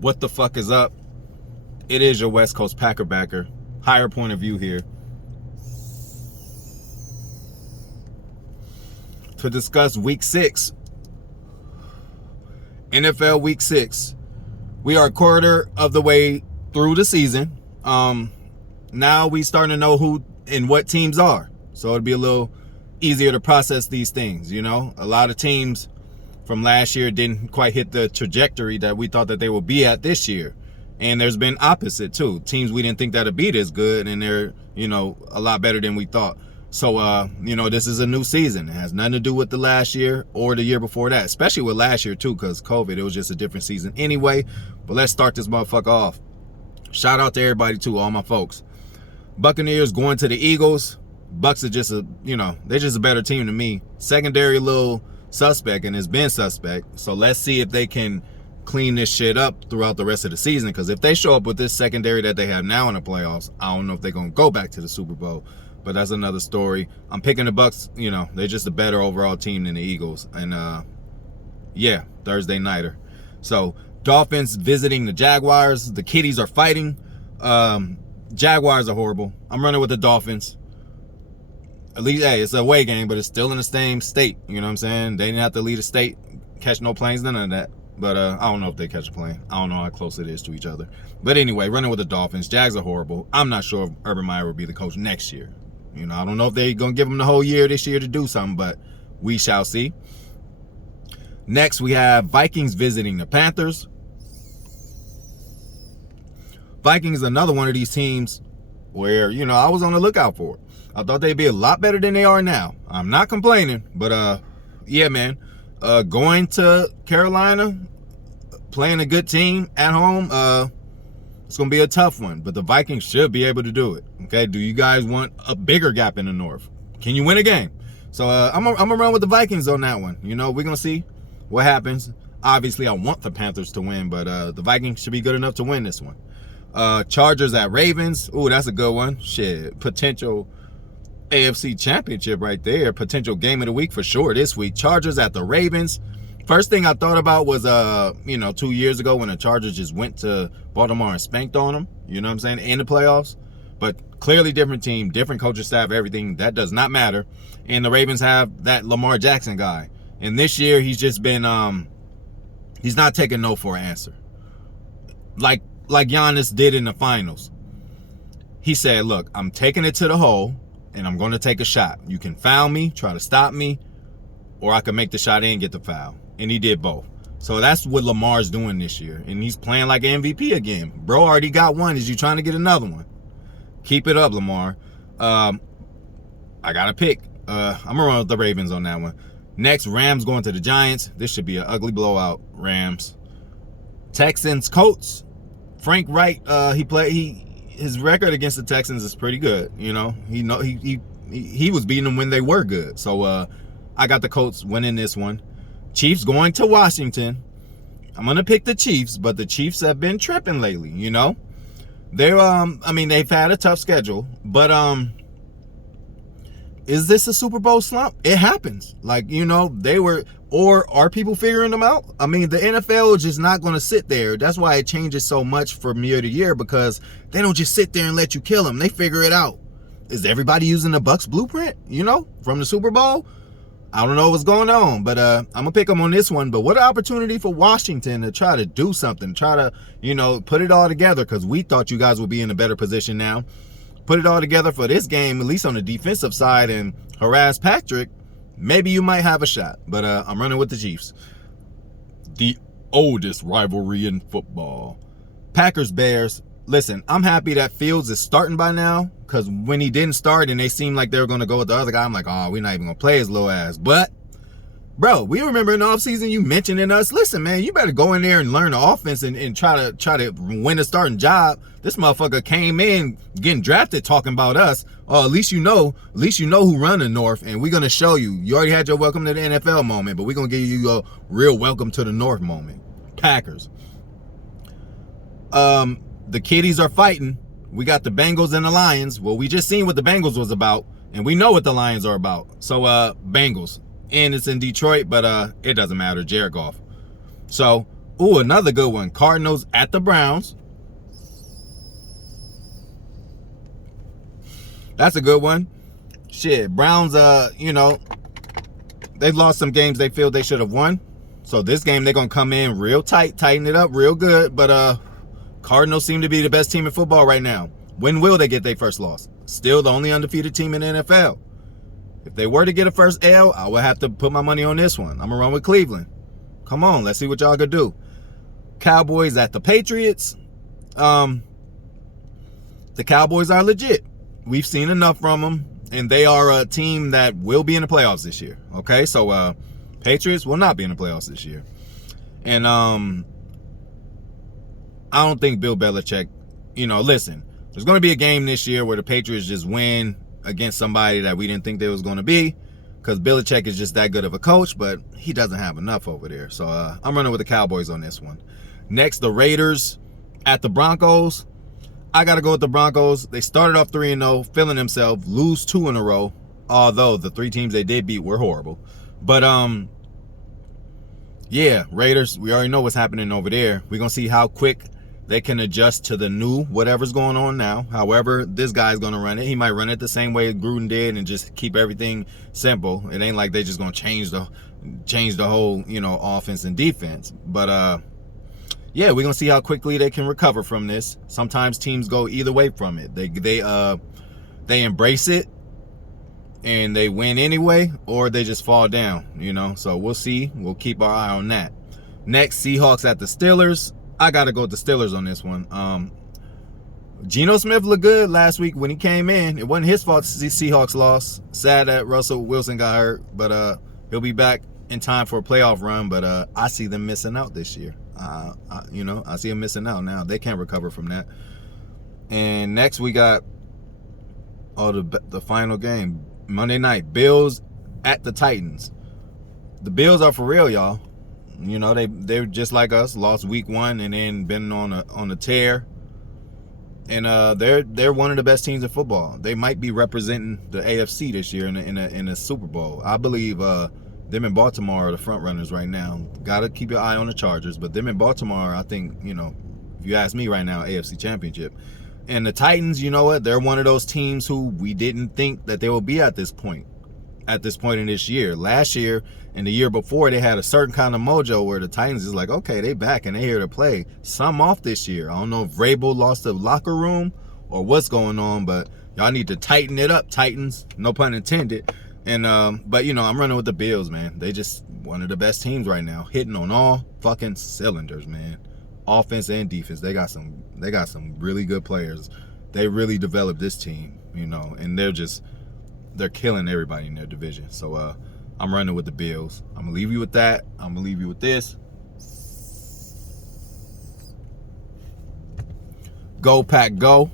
What the fuck is up? It is your West Coast Packer backer. Higher point of view here to discuss week 6. NFL week 6. We are a quarter of the way through the season. Now we starting to know who and what teams are. So it'll be a little easier to process these things, you know? A lot of teams from last year didn't quite hit the trajectory that we thought that they would be at this year. And there's been opposite too. Teams we didn't think that would be this good, and they're, you know, a lot better than we thought. So, you know, this is a new season. It has nothing to do with the last year or the year before that, especially with last year too, because COVID, it was just a different season anyway. But let's start this motherfucker off. Shout out to everybody too, all my folks. Buccaneers going to the Eagles. Bucks are just a, you know, they're just a better team than me. Secondary a little suspect, and it's been suspect. So let's see if they can clean this shit up throughout the rest of the season, because if they show up with this secondary that they have now in the playoffs, I don't know if they're going to go back to the Super Bowl, but that's another story. I'm picking the Bucks. You know, they're just a better overall team than the Eagles. And yeah, Thursday nighter. So Dolphins visiting the Jaguars. The Kitties are fighting. Jaguars are horrible. I'm running with the Dolphins. At least, hey, it's a away game, but it's still in the same state. You know what I'm saying? They didn't have to leave the state, catch no planes, none of that. But I don't know if they catch a plane. I don't know how close it is to each other. But anyway, running with the Dolphins. Jags are horrible. I'm not sure if Urban Meyer will be the coach next year. You know, I don't know if they're going to give him the whole year this year to do something, but we shall see. Next, we have Vikings visiting the Panthers. Vikings is another one of these teams where, you know, I was on the lookout for it. I thought they'd be a lot better than they are now. I'm not complaining, but yeah, man. Going to Carolina, playing a good team at home, it's going to be a tough one, but the Vikings should be able to do it. Okay, do you guys want a bigger gap in the North? Can you win a game? So I'm going to run with the Vikings on that one. You know, we're going to see what happens. Obviously, I want the Panthers to win, but the Vikings should be good enough to win this one. Chargers at Ravens. Ooh, that's a good one. Shit, potential AFC championship right there. Potential game of the week for sure this week. Chargers at the Ravens. First thing I thought about was, you know, 2 years ago when the Chargers just went to Baltimore and spanked on them, you know what I'm saying, in the playoffs. But clearly different team, different coaching staff, everything. That does not matter. And the Ravens have that Lamar Jackson guy. And this year he's just been, he's not taking no for an answer. Like Giannis did in the finals. He said, look, I'm taking it to the hole, and I'm going to take a shot. You can foul me, try to stop me, or I can make the shot and get the foul. And he did both. So that's what Lamar's doing this year. And he's playing like an MVP again. Bro already got one. Is you trying to get another one? Keep it up, Lamar. I got to pick. I'm going to run with the Ravens on that one. Next, Rams going to the Giants. This should be an ugly blowout. Rams. Texans, Colts. Frank Wright, his record against the Texans is pretty good. You know, he was beating them when they were good. So I got the Colts winning this one. Chiefs going to Washington. I'm gonna pick the Chiefs, but the Chiefs have been tripping lately. You know, they're I mean, they've had a tough schedule, but is this a Super Bowl slump? It happens. Like, you know, they were, or are people figuring them out? I mean, the NFL is just not going to sit there. That's why it changes so much from year to year, because they don't just sit there and let you kill them. They figure it out. Is everybody using the Bucs blueprint, you know, from the Super Bowl? I don't know what's going on, but I'm going to pick them on this one. But what an opportunity for Washington to try to do something, try to, you know, put it all together, because we thought you guys would be in a better position now. Put it all together for this game, at least on the defensive side, and harass Patrick. Maybe you might have a shot, but I'm running with the Chiefs. The oldest rivalry in football. Packers-Bears. Listen, I'm happy that Fields is starting by now, because when he didn't start and they seemed like they were going to go with the other guy, I'm like, oh, we're not even going to play his little ass. But, bro, we remember in the offseason you mentioning us. Listen, man, you better go in there and learn the offense and try to win a starting job. This motherfucker came in getting drafted talking about us. Oh, at least you know who run the North, and we're gonna show you. You already had your welcome to the NFL moment, but we're gonna give you a real welcome to the North moment. Packers. The Kitties are fighting. We got the Bengals and the Lions. Well, we just seen what the Bengals was about, and we know what the Lions are about. So Bengals. And it's in Detroit, but it doesn't matter. Jared Goff. So Ooh, another good one. Cardinals at the Browns. That's a good one. Shit, Browns, they've lost some games they feel they should have won. So this game, they're going to come in real tight, tighten it up real good. But Cardinals seem to be the best team in football right now. When will they get their first loss? Still the only undefeated team in the NFL. If they were to get a first L, I would have to put my money on this one. I'm going to run with Cleveland. Come on, let's see what y'all could do. Cowboys at the Patriots. The Cowboys are legit. We've seen enough from them, and they are a team that will be in the playoffs this year. Okay, so Patriots will not be in the playoffs this year. And I don't think Bill Belichick, listen, there's going to be a game this year where the Patriots just win against somebody that we didn't think they was going to be, because Belichick is just that good of a coach, but he doesn't have enough over there. So I'm running with the Cowboys on this one. Next, the Raiders at the Broncos. I got to go with the Broncos. They started off 3-0, feeling themselves, lose 2 in a row, although the 3 teams they did beat were horrible. But, yeah, Raiders, we already know what's happening over there. We're going to see how quick they can adjust to the new whatever's going on now. However, this guy's going to run it. He might run it the same way Gruden did and just keep everything simple. It ain't like they just going to change the whole, offense and defense. But, yeah, we're going to see how quickly they can recover from this. Sometimes teams go either way from it. They embrace it and they win anyway, or they just fall down, So we'll see. We'll keep our eye on that. Next, Seahawks at the Steelers. I got to go with the Steelers on this one. Geno Smith looked good last week when he came in. It wasn't his fault the Seahawks lost. Sad that Russell Wilson got hurt, but he'll be back in time for a playoff run. But I see them missing out this year. I see them missing out now. They can't recover from that. And next we got the final game, Monday night, Bills at the Titans. The Bills are for real, y'all. They're just like us, lost week 1 and then been on a tear. And they're one of the best teams in football. They might be representing the AFC this year in a Super Bowl. I believe them in Baltimore are the front runners right now. Got to keep your eye on the Chargers, but them in Baltimore, I think, if you ask me right now, AFC Championship. And the Titans, you know what? They're one of those teams who we didn't think that they would be at this point in this year. Last year and the year before, they had a certain kind of mojo where the Titans is like, okay, they back and they here to play. Some off this year. I don't know if Vrabel lost the locker room or what's going on, but y'all need to tighten it up, Titans. No pun intended. And but I'm running with the Bills, man. They just one of the best teams right now, hitting on all fucking cylinders, man. Offense and defense. They got some really good players. They really developed this team, and they're killing everybody in their division. So I'm running with the Bills. I'm gonna leave you with that. I'm gonna leave you with this. Go Pack Go.